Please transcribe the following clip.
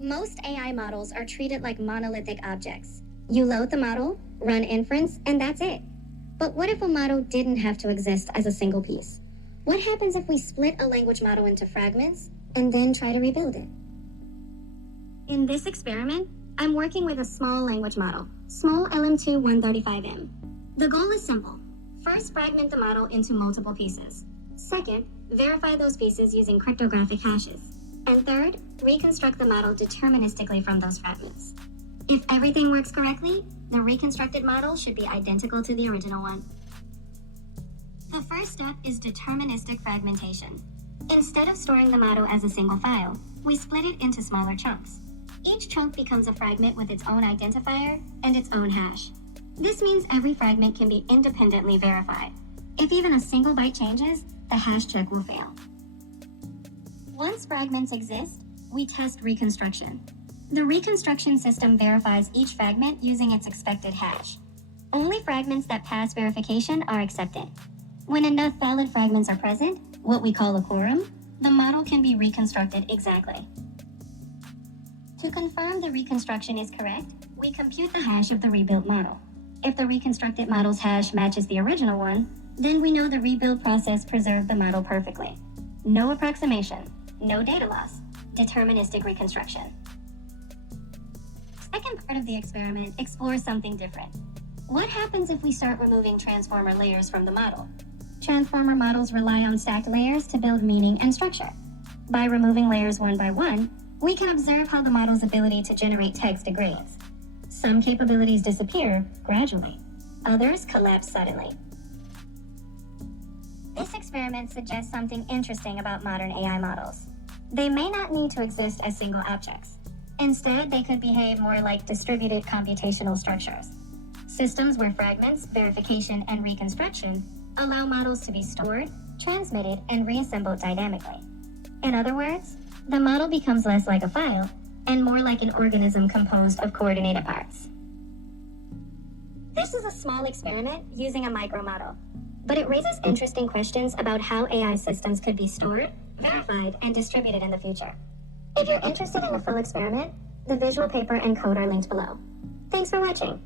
Most AI models are treated like monolithic objects. You load the model, run inference, and that's it. But what if a model didn't have to exist as a single piece? What happens if we split a language model into fragments and then try to rebuild it? In this experiment, I'm working with a small language model, small LM2 135M. The goal is simple. First, fragment the model into multiple pieces. Second, verify those pieces using cryptographic hashes. And third, reconstruct the model deterministically from those fragments. If everything works correctly, the reconstructed model should be identical to the original one. The first step is deterministic fragmentation. Instead of storing the model as a single file, we split it into smaller chunks. Each chunk becomes a fragment with its own identifier and its own hash. This means every fragment can be independently verified. If even a single byte changes, the hash check will fail. Once fragments exist, we test reconstruction. The reconstruction system verifies each fragment using its expected hash. Only fragments that pass verification are accepted. When enough valid fragments are present, what we call a quorum, the model can be reconstructed exactly. To confirm the reconstruction is correct, we compute the hash of the rebuilt model. If the reconstructed model's hash matches the original one, then we know the rebuild process preserved the model perfectly. No approximation, no data loss, deterministic reconstruction. Second part of the experiment explores something different. What happens if we start removing transformer layers from the model? Transformer models rely on stacked layers to build meaning and structure. By removing layers one by one, we can observe how the model's ability to generate text degrades. Some capabilities disappear gradually. Others collapse suddenly. This experiment suggests something interesting about modern AI models. They may not need to exist as single objects. Instead, they could behave more like distributed computational structures. Systems where fragments, verification, and reconstruction allow models to be stored, transmitted, and reassembled dynamically. In other words, the model becomes less like a file and more like an organism composed of coordinated parts. This is a small experiment using a micromodel, but it raises interesting questions about how AI systems could be stored, verified, and distributed in the future. If you're interested in a full experiment, the visual paper and code are linked below. Thanks for watching.